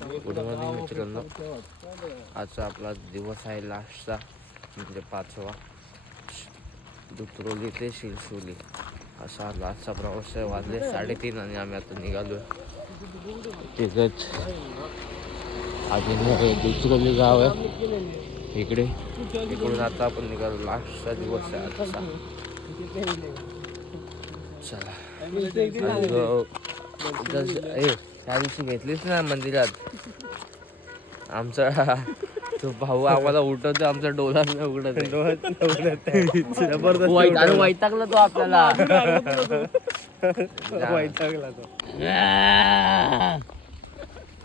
Good morning मित्रांनो. आजचा आपला दिवस आहे लास्टचा म्हणजे पाचवा. दुतरोली ते शिरसोली. असा लास्टचा प्रवास आहे. वाजले साडेतीन आणि आम्ही आता निघालो. तिथेच अजून दुतरोली गाव आहे. इकडे. इकडून आता आपण निघालो. लास्टचा दिवस आहे आजचा. चला. ए, त्या दिवशी घेतलीच ना मंदिरात. आमचा तो भाऊ आम्हाला उठवतो आमचा डोला उघडत वैतागला तो आपल्याला.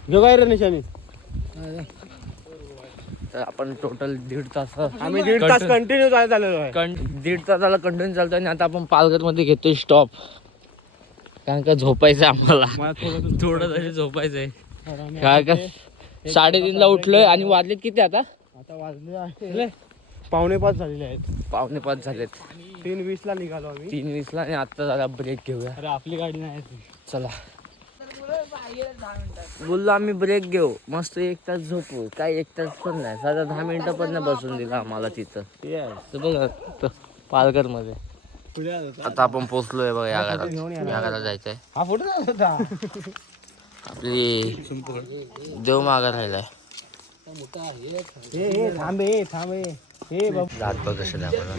जो काय रे निशाणी? तर आपण टोटल दीड तास आम्ही दीड तास कंटिन्यू झालेलो आहे. दीड तासाला कंटिन्यू चालतो आणि आता आपण पालघरमध्ये घेतोय स्टॉप कारण का झोपायचं आम्हाला. मला थोडं थोडं तरी झोपायचं आहे. काय का साडेतीनला उठलोय आणि वाजलेत किती आता? आता वाजले आहे. पावणे पाच झालेले आहेत. पावणे पाच झालेत. तीन वीस ला निघालो आम्ही. तीन वीसला आणि आता झाला ब्रेक घेऊया. अरे आपली गाडी नाही चला. बोललो आम्ही ब्रेक घेऊ. मस्त एक तास झोपू. काय एक तास पण नाही. साधा दहा मिनिटं पण नाही बसून दिला आम्हाला तिथं. बघा पालघर आता आपण पोहोचलोय बघा या घरात. या घरात जायचंय. हा फोटो होता आपली देव मागा राहिलाय. थांबे हे थांबे हे दात बघ कसे दाखवला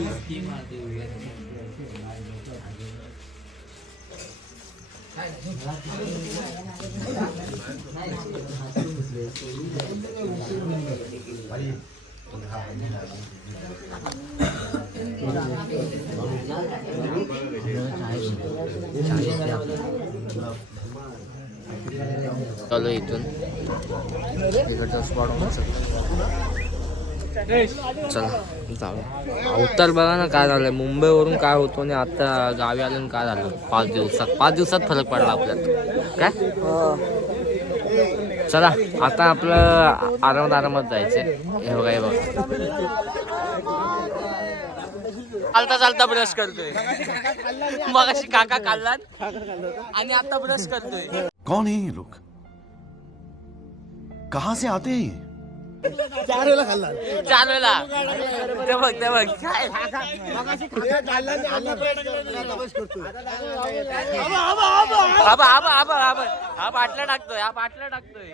चालू इथून. तिकडचा स्पॉट चला जाऊ उत्तर बघा ना काय झालंय. मुंबईवरून काय होतो आणि आता गावी आलं काय झालं? पाच दिवसात. पाच दिवसात फरक पडला आपल्यात काय? चला आता आपलं आरामात आरामात जायचंय. हे बघा हे बघा. चालता चालता ब्रश करतोय. मग अशी काका खाल्लात आणि आता ब्रश करतोय. कौन है ये लोग? कहां से आते हैं ये? चार वेळा खाल्ला. चार वेळा ते बघ ते बघ. काय? आबा आबा आबा आबा. हा बाटला टाकतोय हा बाटला टाकतोय.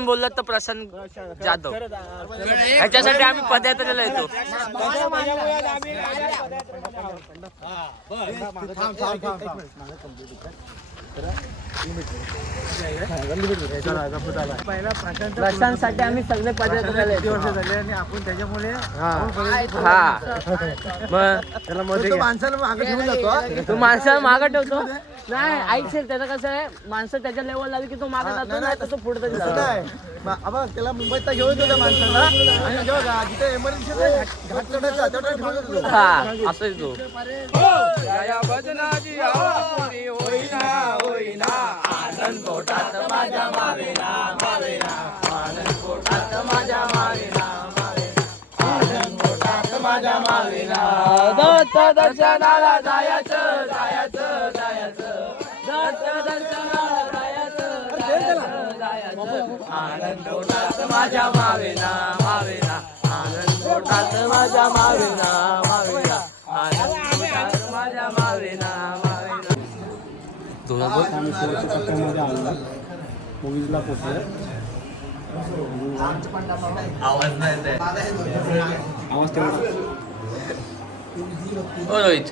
बोललात तर प्रशांत जाधव ह्याच्यासाठी आम्ही पदयात्रेला येतो प्रशांतसाठी आम्ही सगळे येतो झाले आणि आपण त्याच्यामुळे हा. मग? त्याला मध्ये माणसाला मागे घेऊन जातो तू माणसाला मागं ठेवतो? नाही ऐकशील त्याचं कसं आहे? माणसं त्याच्या लेवल आली की तो मागं जातो नाही तर तो पुढे तरी जातो. त्याला मुंबईत घेऊन त्या माणसाला. आणि जेव्हा जिथे एमर्जन्सी घाट चढायचा तेवढा घेऊन येतो. हा असंच तो. आनंद पोटात माझ्या मावेला मावेला आनंद पोटात माझ्या मावेला माझ्या मावेला दत्त दर्शनाला जायचं जायचं जायचं दत्त दर्शनाला जायचं जायचं आनंद पोटात माझ्या मावेला मावेला आनंद पोटात माझ्या मावेला मावेला आनंद पोटात माझ्या मावेला आम्ही मूवीजला पोचलो आवाज़ नाही आवाज़ तेवढा रोहित।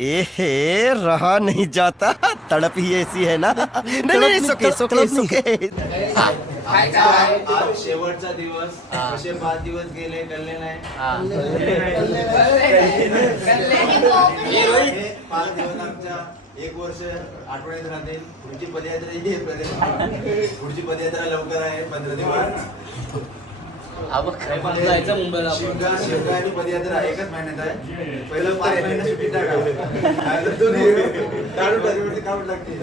ए रहा नहीं जाता। तड़प ही ऐसी है ना। नहीं नहीं सुके सुके सुके आज शेवटचा दिवस कसे पाच दिवस गेले कळले नाही हे। पाच दिवस आमच्या एक वर्ष आठवड्यात राहतील पुढची पदयात्रा ही पदयात्रा. पुढची पदयात्रा लवकर आहे पंधरा दिवस. आणि पदयात्रा एकच महिन्यात आहे. पहिलं पाच महिने सुट्टी टाका. नाहीतर दोन्ही काढून टाक- काढून टाकतील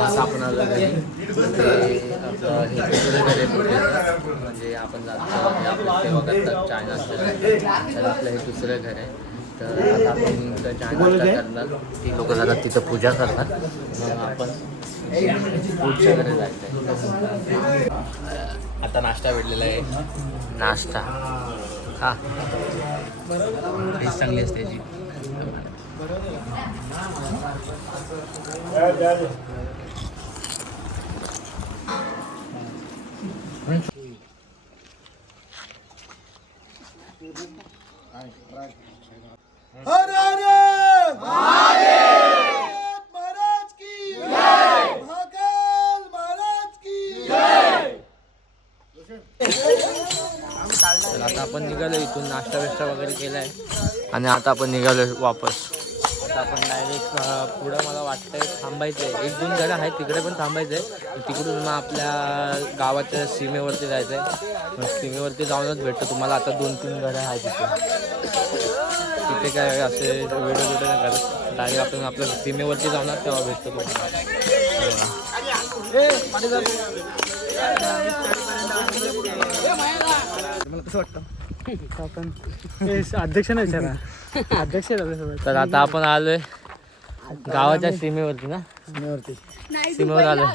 असं आपण आलो घरी. ते आता हे दुसरं घर आहे पुढे. म्हणजे आपण जातो आपलं सेवा करतात चायना आपलं हे दुसरं घर आहे. तर आता आपण नाश्ता करणार. ती लोक जरा तिथं पूजा करतात. मग आपण पुढच्या घरी जायचं आता नाश्ता भेटलेला आहे. नाश्ता. हा टेस्ट चांगली असते याची नाश्ता बिष्टा वगैरे केला आहे आणि आता आपण निघालो वापस. आता आपण डायरेक्ट पुढं मला वाटतंय थांबायचं आहे एक दोन घरं आहेत तिकडे पण थांबायचं आहे तिकडून मग आपल्या गावाच्या सीमेवरती जायचं आहे मग सीमेवरती जाऊनच भेटतो. तुम्हाला आता दोन तीन घरं आहेत तिथे तिथे काय असे व्हिडिओ व्हिडिओ नाही करत डायरेक्ट आपण आपल्या सीमेवरती जाऊन तेव्हा भेटतो तुम्हाला. मला कसं वाटतं? आपण अध्यक्षांना विचारा अध्यक्ष तर आता आपण आलोय गावाच्या सीमेवरती ना? सीमेवरती. नाही सीमेवर आलोय.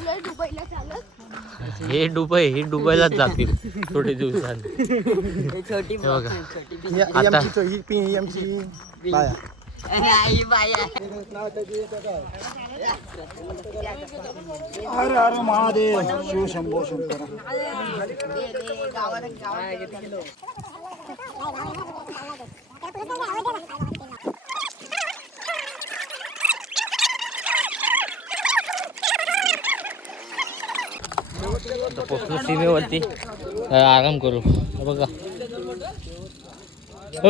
हे दुबई हे दुबईलाच जातील थोडे दिवसांनी. हे बघा. आता ही पी ही आमची बाया. हर हर महादेव शिव शंभो शंकर आता पोचलो सीमेवरती तर आराम करू हे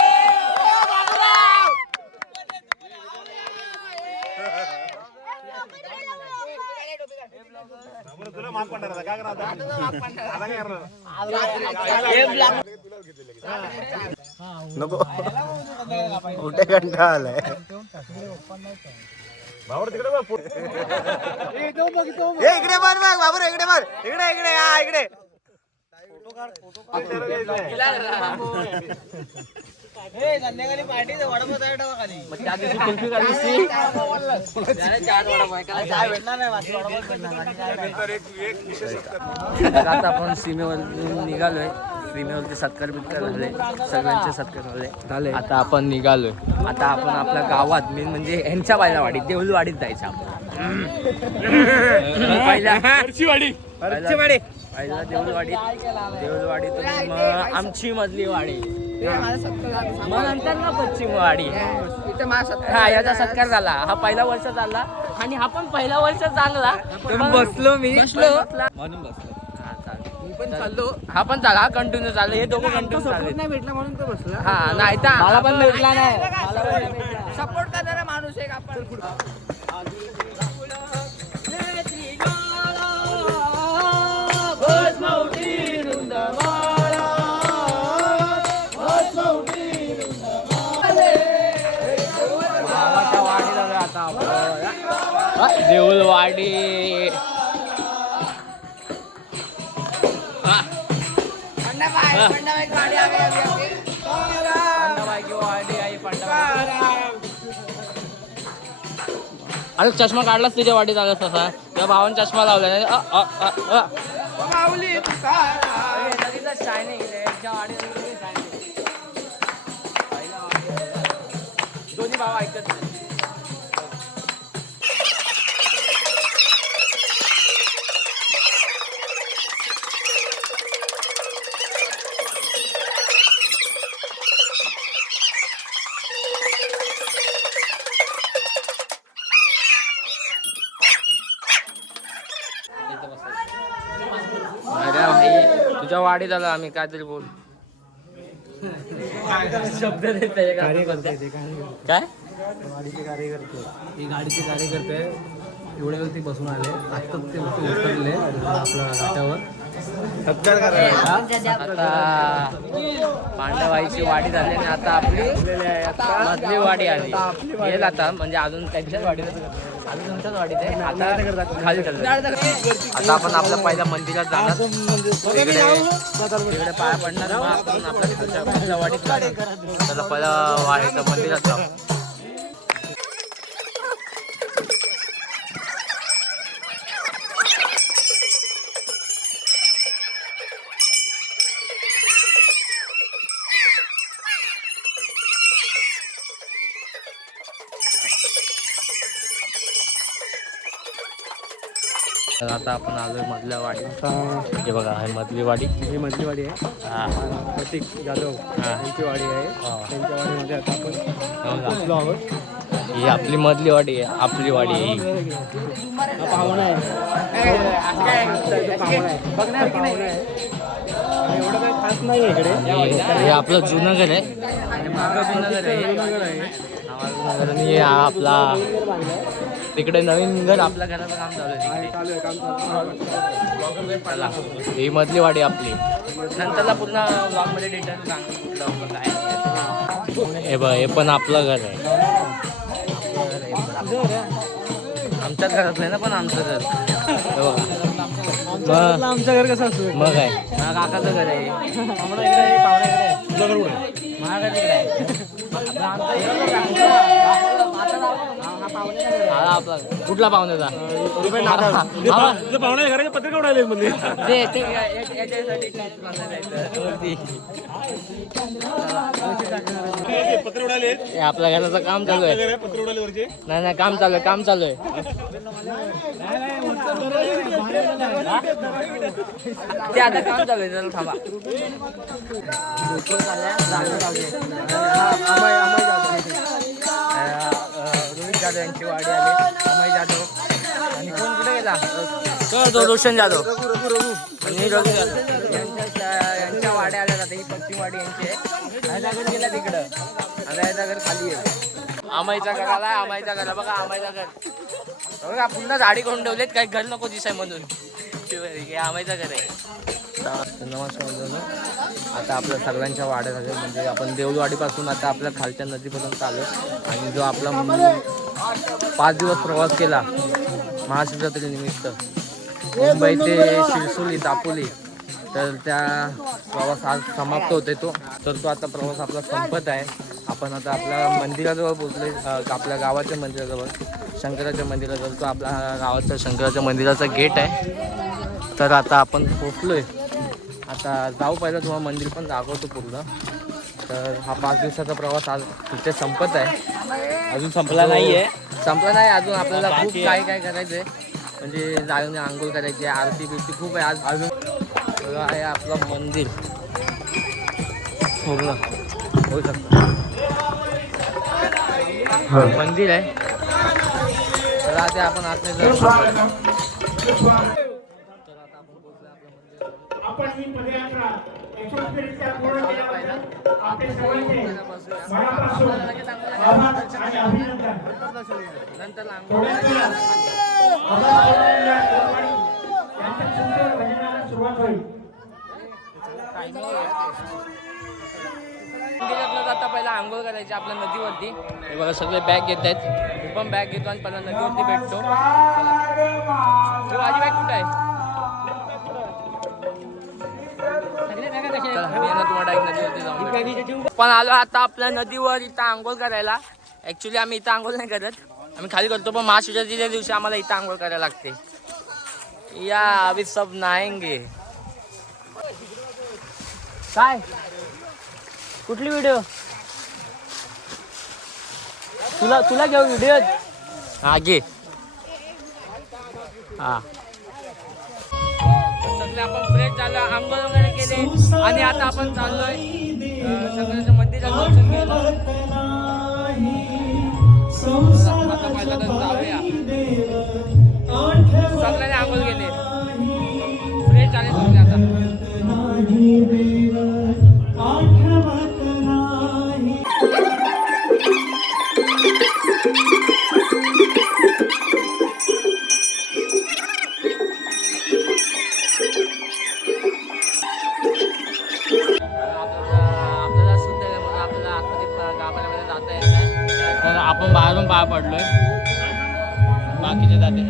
नको. कुठे कंटाळा आलाय. इकडे मार बघ बाबर इकडे मार इकडे इकडे हा इकडे. त्या दिवशी कुल्फी काढली तर आता आपण सीमेवरून निघालोय. सीमेवरती सत्कार बित्कार झाले. सगळ्यांचे सत्कार झाले. झाले. आता आपण निघालोय. आता आपण आपल्या गावात मेन म्हणजे यांच्या बायलावाडीत देऊलवाडीत जायचं आपण. पहिल्या पहिला पहिला देऊलवाडीत देऊलवाडीतून मग आमची मधली वाडी. मग नंतर ना पश्चिम वाडी हा याचा सत्कार झाला हा पहिला वर्ष झाला आणि हा पण पहिला वर्ष चांगला बसलो मी बसलो म्हणून बसलो हा चालेल पण चाललो हा पण चालला हा कंटिन्यू चाललो हे दोघं कंटिन्यू चालले नाही भेटला म्हणून तो बसला हा नाही तर मला पण भेटला नाही सपोर्ट करणारा माणूस एक आपण देऊलवाडी. अरे चष्मा काढलाच तुझ्या वाडीत आला तसा त्या भावान चष्मा लावलाय अ, अ, अ, नाही अरे भाई तुझ्या वाडीत आम्ही काहीतरी बोल. शब्द काय? गाडीचे कार्यकर्ते ही गाडीचे कार्यकर्ते एवढ्या वेळ ते बसून आले आत्ताच ते उतरले आपल्या घाटावर आता पांडवाईची वाडी झाली आणि आता आपली मधली वाडी आली. येईल आता म्हणजे अजून त्यांच्याच वाडीत तुमच्याच आहे. आता खाली चाललं आता आपण आपल्या पहिल्या मंदिरात जाणार. तिकडे तिकडे पाया पडणार. मग आपण आपल्या खालच्या पहिल्या जाणार. वाडीच्या मंदिरात जाऊ. तर आता आपण आलोय मधल्या वाडी हे बघा हे मधली वाडी. ही मधली वाडी आहे. हा. प्रतीक जाधव यांची वाडी आहे. हा. त्यांच्या वाडीमध्ये आता आपण हो का? पोचलो आहोत. ही आपली मधली वाडी आहे. आपली वाडी आहे ही. हा पाहुणा आहे. पाहुणा आहे पाहुणा आहे एवढं काही खास नाही आहे इकडे. हे हे आपलं जुनं घर आहे. हे मागं जुनं घर आहे. हा, जुनं घर आणि हे हा आपला तिकडे नवीन घर आपल्या घराचं काम चालू आहे. चालू आहे ही मधली वाडी आपली. नंतरला पुन्हा ब्लॉगमध्ये डिटेल सांग काय आहे. हे बघ हे पण आपलं घर आहे. आमच्याच घरातलं आहे ना पण आमचं घर. हे बघा. आमचं घर कसं असतं? मग काय? हा काकाचं घर आहे. पाहुणा इकडे आहे पाहुणा इकडे आहे. माझ्या घर तिकडे आहे आहे. आपला कुठला पाहुण्याचा हा, पाहुणा घराचे पत्रिका उडाले वरती. पत्र उडाले आपल्या घराचं काम चालू आहे. पत्र उडाले वरचे नाही नाही काम चालू आहे काम चालू आहे. ते आता काम चालू आहे थांबा. जागा जाधव यांची वाडी आली. अमय जाधव. आणि कोण कुठे गेला? तो रोशन जाधव. आणि रघु यांच्या वाड्या आल्या जाते ही पश्चिम वाडी यांची आहे. घर गेला तिकडं. आता खाली आहे. आमाईचा घर आलाय आमाईचा घर. बघा आमाईचा घर. बघा पुन्हा झाडी करून ठेवलेत. काही घर नको दिसाय म्हणून. हे आमाईचा घर आहे. नमस्कार. आता आपल्या सगळ्यांच्या वाड्या झाल्या म्हणजे आपण देऊळवाडीपासून आता आपल्या खालच्या नदीपर्यंत आलो. आणि जो आपला पाच दिवस प्रवास केला महाशिवरात्री निमित्त. मुंबई ते शिरसोली दापोली. तर त्या प्रवास आज समाप्त होते तो. तर तो आता प्रवास आपला संपत आहे. आपण आता आपल्या मंदिराजवळ पोचलोय आपल्या गावाच्या मंदिराजवळ शंकराच्या मंदिराजवळ. तो आपला गावाच्या शंकराच्या मंदिराचा गेट आहे. तर आता आपण पोचलोय आता जाऊ पहिलं तुम्हाला मंदिर पण दाखवतो पूर्ण. तर हा पाच दिवसाचा प्रवास आज तिथे संपत आहे. अजून संपला नाही आहे संपला नाही अजून आपल्याला खूप काय काय करायचं आहे म्हणजे जाऊन आंघोळ करायची आहे आरती बिरती खूप आहे. आज अजून आहे आपलं मंदिर. पूर्ण होऊ शकतं. मंदिर आहे. तर आता आपण आतमध्ये जाऊ तर आता आपण पोहोचलो आपल्या मंदिरावर आपण ही पदयात्रा यशस्वीरित्या पूर्ण केल्याबद्दल आपले सर्वांचे मनापासून. आभार आणि अभिनंदन. नंतर आंघोळ थोड्याच वेळात आभार करून या देववाडी यांच्या सुंदर भजनाला सुरुवात होईल. मंदिरातनं जाता पहिला आंघोळ करायची आपल्या नदीवरती. हे बघा सगळे बॅग घेत आहेत. पण बॅग घेतो आणि पहिला नदीवरती भेटतो. माझी बॅग कुठं आहे? पण आलो आता आपल्या नदीवर इथं आंघोळ करायला. ऍक्च्युली आम्ही इथं आंघोळ नाही करत. आम्ही खाली करतो पण महाशिवरात्रीच्या दिवशी आम्हाला इथं आंघोळ करायला लागते. या अभी सब नाहेंगे काय? कुठली व्हिडिओ तुला तुला घेऊ व्हिडिओ हा घे. हा. त्याला आंघोळ वगैरे केले आणि आता आपण चाललोय सगळ्यांच्या सगळ्यांचं मंदिरात दर्शन घेतो जाऊया सगळ्यांनी आंघोळ केले फ्रेश झाले सगळे आता. आता येत नाही. तर आपण बाहेरून पाय पडलोय. बाकीचे जाते.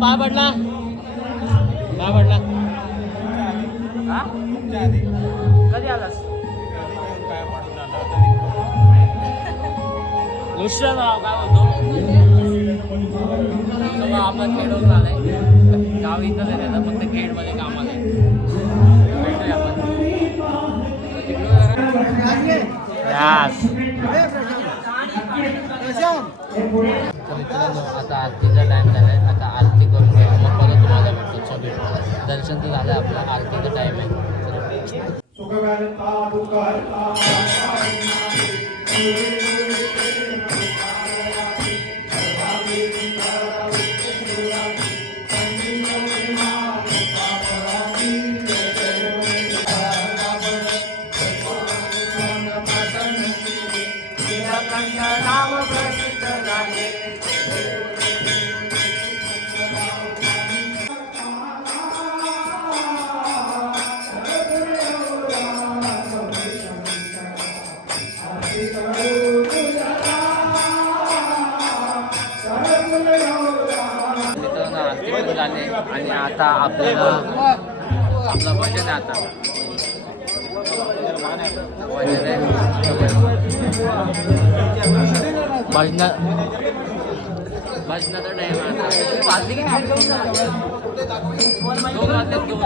पाय पडला. पाय पडला? कधी आलास? दुसरं नाव काय बोलतो? खेळून आलाय गाव इथंच आहे त्याचं फक्त खेडमध्ये कामाला आहे. भेटूया आपण. Yes. तर मित्रांनो आता आरतीचा टाइम झालाय. आता आरती करून घेऊ मग परत तुम्हाला भेटतो भेटू दर्शन तर झालं. आपलं आरतीचा टाइम आहे. आता आपल्याला आपलं भजन आहे आता. भजन आहे. भजना भजनाचा टाईम आता वाजले की दोन वाजलेत घेऊन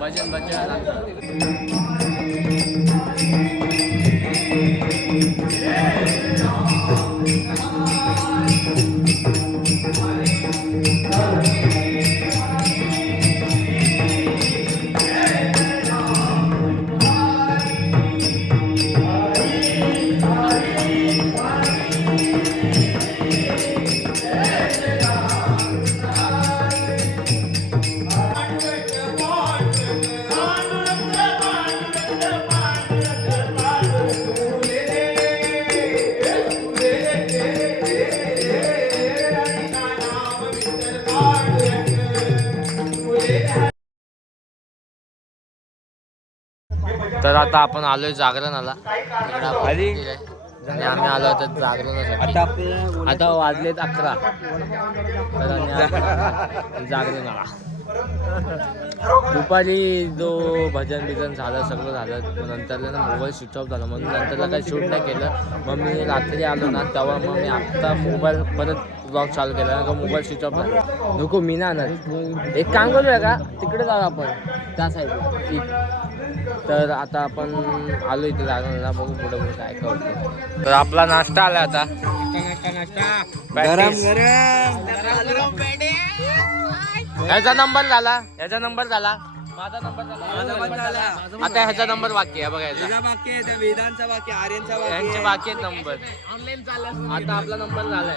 भजन. भजन आता तर आलोय जागरणाला. केलंय. आणि आम्ही आलो आता जागरणासाठी. आता वाजलेत अकरा. तर आम्ही आता जागरणाला. दुपारी जो भजन बिजन झालं सगळं झालं मग नंतर ना मोबाईल स्विच ऑफ झाला. म्हणून नंतरला काही शूट नाही केलं. मग मी रात्री आलो ना तेव्हा मग मी आत्ता मोबाईल परत ब्लॉग चालू केला. का मोबाईल स्विच ऑफ झाला. नको मी ना एक काम करूया का? तिकडे जाऊ आपण. त्या साईडला तर आता आपण आलो इथे जागरणाला बघू पुढे पुढे काय करतो तर आपला नाश्ता आला आता. गरम ह्याचा नंबर झाला. ह्याचा नंबर झाला. माझा नंबर झाला. आता ह्याचा नंबर बाकी आहे बघायचा. बाकी आहेत नंबर आता आपला नंबर झालाय.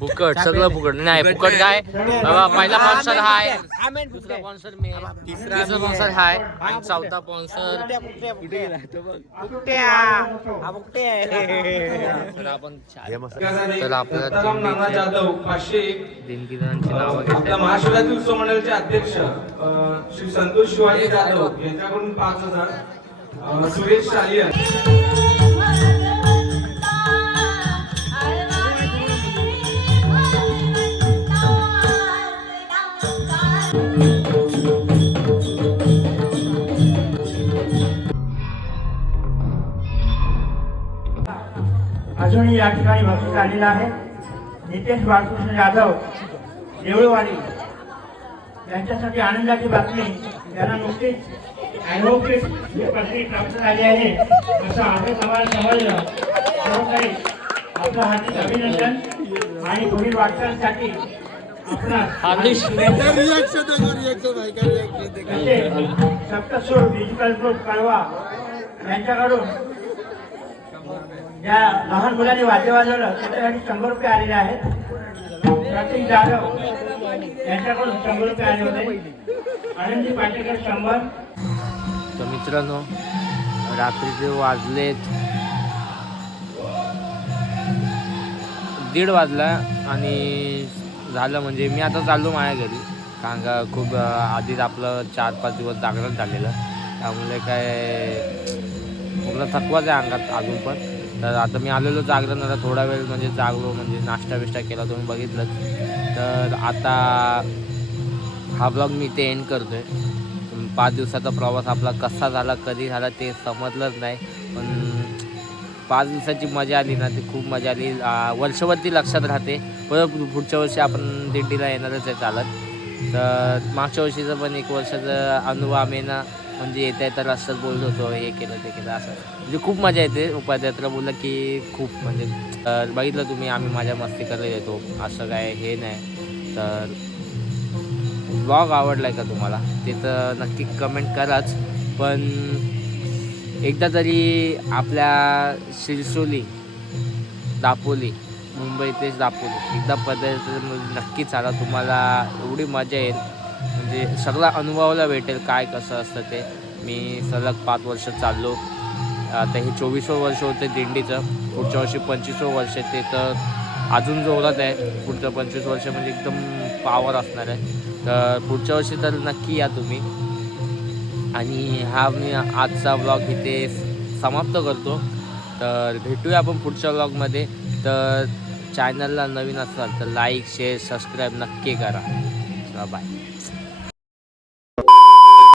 फुकट सगळं फुकट. नाही फुकट काय? बाबा पहिला स्पॉन्सर हाय. दुसरा स्पॉन्सर मी तिसरा स्पॉन्सर हाय. आणि चौथा स्पॉन्सर तर आपण तर आपल्याला राम नाना दिंडीचे- जाधव पाचशे एक दिनगिरांची नावं महाशिवरात्री उत्सव मंडळाचे अध्यक्ष श्री संतोष शिवाजी जाधव यांच्याकडून पाच हजार सुरेश शालियर. अजूनही या ठिकाणी बक्षीस आलेलं आहे. नितेश बाळकृष्ण जाधव देवळवाडी यांच्यासाठी आनंदाची बातमी. त्यांना नुकतीच ॲडव्होकेट ही पदवी प्राप्त झाली आहे असं आजच आम्हाला समजलं सर्व काही आपलं हार्दिक अभिनंदन आणि पुढील वाटचालीसाठी आपणास हार्दिक तसेच सप्तसूर डिजिटल ग्रुप कळवा. यांच्याकडून ज्या लहान मुलांनी वाद्य वाजवलं त्याच्यासाठी शंभर रुपये आलेले आहेत. प्रतीक जाधव यांच्याकडून शंभर रुपये आले होते. आनंदी पाटेकर शंभर. तर मित्रांनो रात्रीचे वाजलेत दीड वाजला आणि झालं म्हणजे मी आता चाललो माझ्या घरी. कारण का खूप आधीच आपलं चार पाच दिवस जागरण झालेलं. त्यामुळे काय पूर्ण थकवाच आहे अंगात अजून पण. तर आता मी आलेलो जागरण आता थोडा वेळ म्हणजे जागलो म्हणजे नाश्ता बिष्टा केला तुम्ही बघितलं. तर आता हा ब्लॉग मी ते एंड करतो आहे पाच दिवसाचा प्रवास आपला कसा झाला कधी झाला ते समजलंच नाही. पण पाच दिवसाची मजा आली ना ती खूप मजा आली. आ, लक्षात राहते. परत पुढच्या वर्षी आपण दिंडीला येणारच आहे चालत. तर मागच्या वर्षीचं पण एक वर्षाचा अनुभव आम्ही ना म्हणजे येता येता रस्त्यात बोलत होतो हे केलं ते केलं असं. म्हणजे खूप मजा येते. पदयात्रा बोललं की खूप म्हणजे तर बघितलं तुम्ही आम्ही माझ्या मस्ती करत येतो. असं काय हे नाही. तर ब्लॉग आवडला आहे का तुम्हाला? ते तर नक्की कमेंट कराच. पण एकदा तरी आपल्या शिरसोली दापोली मुंबई तेच दापोली. एकदा पदार्थ नक्की चाला. तुम्हाला एवढी मजा येईल. म्हणजे सगळा अनुभवाला भेटेल काय कसं असतं ते. मी सलग पाच वर्ष चाललो. आता हे चोवीसवं वर्ष होतं दिंडीचं. पुढच्या वर्षी पंचवीसवं वर्ष ते तर अजून जोरात आहे. पुढचं पंचवीस वर्ष म्हणजे एकदम पावर असणार आहे. तर पुढच्या वर्षी तर नक्की या तुम्ही. आणि हा मी आजचा ब्लॉग इथे समाप्त करतो. तर भेटूया आपण पुढच्या ब्लॉगमध्ये तर चॅनलला नवीन असाल तर लाईक शेअर सबस्क्राईब नक्की करा. बाय